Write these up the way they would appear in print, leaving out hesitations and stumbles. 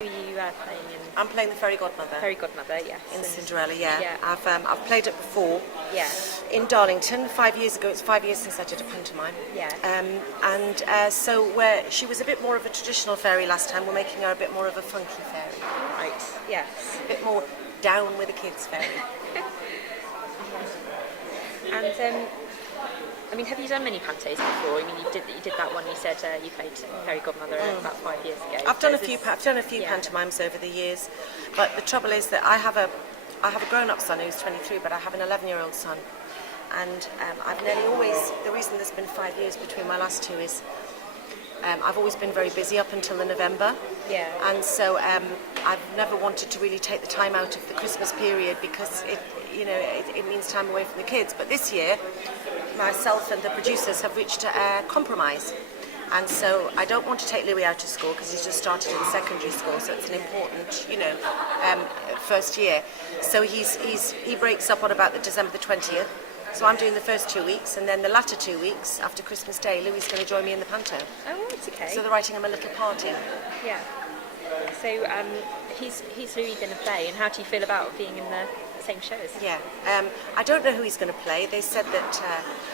Who are you playing in? I'm playing the fairy godmother. Fairy godmother, yes. In Cinderella, yeah. Yeah. I've played it before. Yeah. In Darlington 5 years ago. It's 5 years since I did a pantomime. Yeah. So where she was a bit more of a traditional fairy last time, we're making her a bit more of a funky fairy. Right. Yes. A bit more down with the kids fairy. And have you done many pantos before? I mean, you did that one. You said you played fairy godmother about 5 years ago. I've done a few pantomimes over the years, but the trouble is that I have a grown-up son who's 23, but I have an 11-year-old son, and I've nearly always. The reason there's been 5 years between my last two is I've always been very busy up until the November. Yeah. And so I've never wanted to really take the time out of the Christmas period because it means time away from the kids. But this year, myself and the producers have reached a compromise. And so I don't want to take Louis out of school because he's just started in secondary school, so it's an important, first year. So he breaks up on about December the 20th. So I'm doing the first 2 weeks, and then the latter 2 weeks after Christmas Day, Louis is going to join me in the panto. Oh, right, okay. So they're writing him a little part in. Yeah. So he's Louis going to play, and how do you feel about being in the same shows? Yeah. I don't know who he's going to play. They said that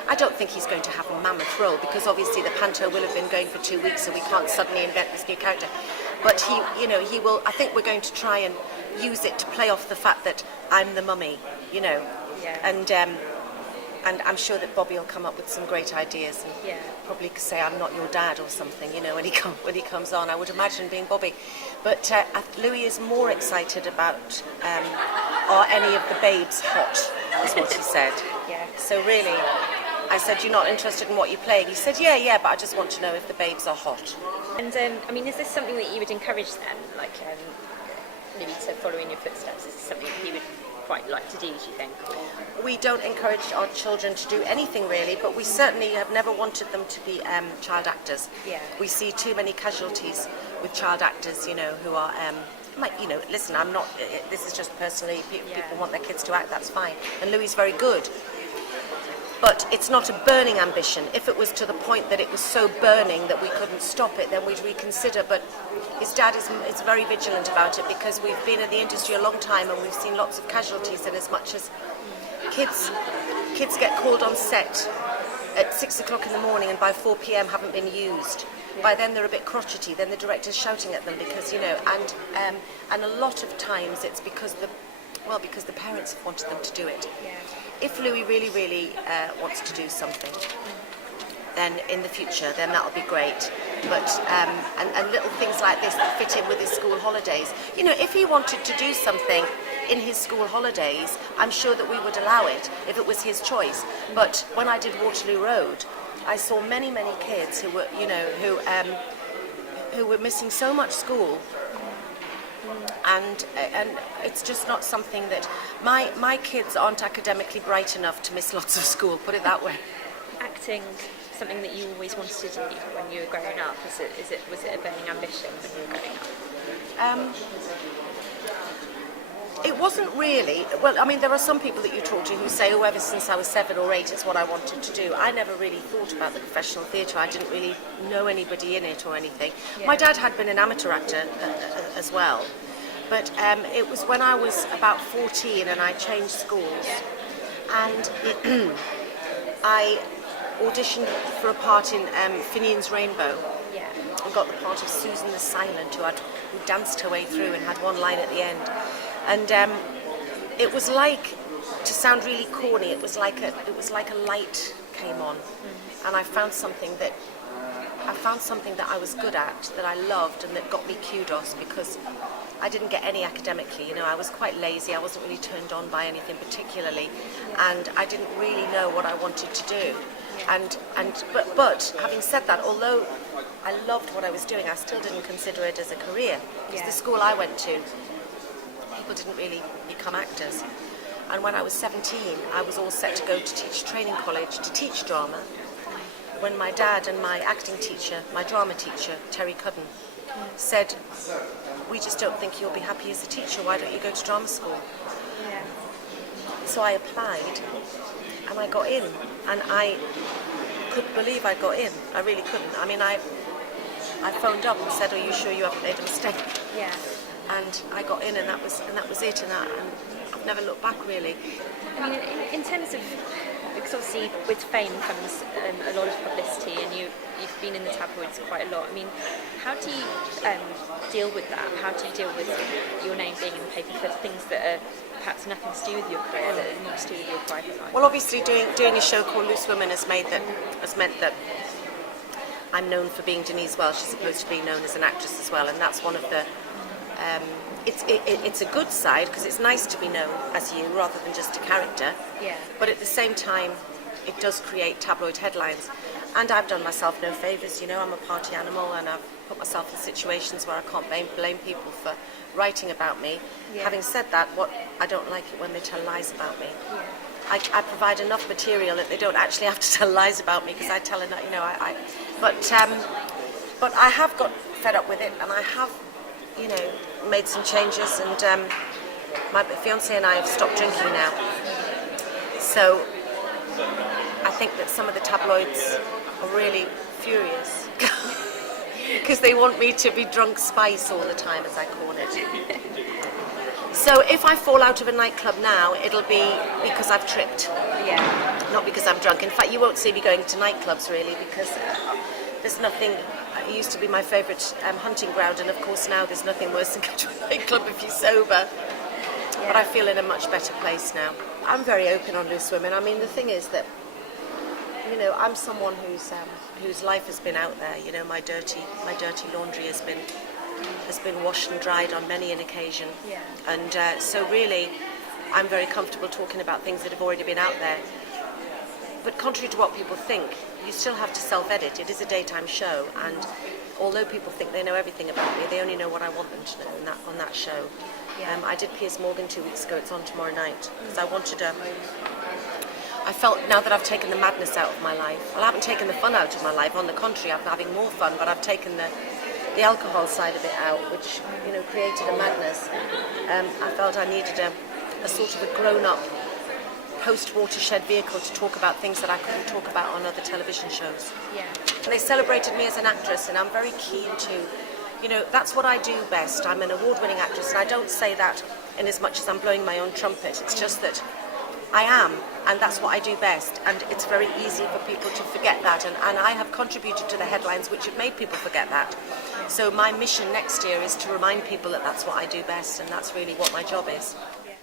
I don't think he's going to have a mammoth role because obviously the panto will have been going for 2 weeks, so we can't suddenly invent this new character. But he will. I think we're going to try and use it to play off the fact that I'm the mummy, Yeah. And I'm sure that Bobby will come up with some great ideas and probably say I'm not your dad or something, when he comes on. I would imagine being Bobby. But Louis is more excited about are any of the babes hot, is what he said. Yeah. So really, I said, you're not interested in what you play? He said, yeah, but I just want to know if the babes are hot. And is this something that you would encourage them, like maybe to follow in your footsteps? Is this something that you would quite like to do, do you think? We don't encourage our children to do anything really, but we certainly have never wanted them to be child actors. Yeah. We see too many casualties with child actors, who are, listen, I'm not, this is just personally, people want their kids to act, that's fine. And Louis is very good. But it's not a burning ambition. If it was to the point that it was so burning that we couldn't stop it, then we'd reconsider. But his dad is very vigilant about it because we've been in the industry a long time and we've seen lots of casualties. And as much as kids get called on set at 6 o'clock in the morning and by 4 p.m. haven't been used, by then they're a bit crotchety. Then the director's shouting at them because and a lot of times it's because the parents have wanted them to do it. Yeah. If Louis really, really wants to do something, then in the future, then that'll be great. But and little things like this that fit in with his school holidays. If he wanted to do something in his school holidays, I'm sure that we would allow it if it was his choice. But when I did Waterloo Road, I saw many, many kids who were, who were missing so much school. And it's just not something that my kids aren't academically bright enough to miss lots of school, put it that way. Acting something that you always wanted to do when you were growing up? Was it a burning ambition when you were growing up? It wasn't really. Well, I mean, there are some people that you talk to who say, ever since I was 7 or 8, it's what I wanted to do. I never really thought about the professional theatre. I didn't really know anybody in it or anything. Yeah. My dad had been an amateur actor as well. But it was when I was about 14 and I changed schools. And I auditioned for a part in Finian's Rainbow. Yeah. And got the part of Susan the Silent, who danced her way through and had one line at the end. And it was like, to sound really corny, it was like a light came on, and I found something that I was good at, that I loved, and that got me kudos because I didn't get any academically. I was quite lazy. I wasn't really turned on by anything particularly, and I didn't really know what I wanted to do. But having said that, although I loved what I was doing, I still didn't consider it as a career because the school I went to, people didn't really become actors. And when I was 17, I was all set to go to teach training college to teach drama, when my dad and my acting teacher, my drama teacher, Terry Cudden, said, we just don't think you'll be happy as a teacher, why don't you go to drama school? Yeah. So I applied, and I got in, and I couldn't believe I got in. I really couldn't. I mean, I phoned up and said, "Are you sure you haven't made a mistake?" Yeah. And I got in, and that was it. And I've never looked back, really. I mean, in terms of, because obviously with fame comes a lot of publicity, and you've been in the tabloids quite a lot. I mean, how do you deal with that? How do you deal with your name being in the paper for things that are perhaps nothing to do with your career, that are more to do with your private life? Well, obviously, doing a show called Loose Women has meant that I'm known for being Denise Welch as opposed to being known as an actress as well, and that's one of the. It's a good side because it's nice to be known as you rather than just a character. Yeah. But at the same time, it does create tabloid headlines, and I've done myself no favours. You know, I'm a party animal, and I've put myself in situations where I can't blame people for writing about me. Yeah. Having said that, I don't like it when they tell lies about me. Yeah. I provide enough material that they don't actually have to tell lies about me, because I tell enough, you know. But I have got fed up with it, and I have, you know, made some changes, and my fiance and I have stopped drinking now. So I think that some of the tabloids are really furious because they want me to be drunk spice all the time, as I call it. So if I fall out of a nightclub now, it'll be because I've tripped. Yeah. Not because I'm drunk. In fact, you won't see me going to nightclubs really, because there's nothing. It used to be my favourite hunting ground, and of course now there's nothing worse than going to a nightclub if you're sober. Yeah. But I feel in a much better place now. I'm very open on Loose Women. I mean, the thing is that, you know, I'm someone whose life has been out there. You know, my dirty laundry has been washed and dried on many an occasion. Yeah. And so really, I'm very comfortable talking about things that have already been out there. But contrary to what people think, you still have to self-edit. It is a daytime show, and although people think they know everything about me, they only know what I want them to know on that show. Yeah. I did Piers Morgan 2 weeks ago. It's on tomorrow night, because I felt now that I've taken the madness out of my life. Well, I haven't taken the fun out of my life. On the contrary, I'm having more fun, but I've taken the alcohol side of it out, which, you know, created a madness. I felt I needed a sort of a grown-up post-watershed vehicle to talk about things that I couldn't talk about on other television shows. Yeah. And they celebrated me as an actress, and I'm very keen to, you know, that's what I do best. I'm an award-winning actress, and I don't say that in as much as I'm blowing my own trumpet. It's just that I am, and that's what I do best, and it's very easy for people to forget that, and I have contributed to the headlines which have made people forget that. So my mission next year is to remind people that that's what I do best, and that's really what my job is.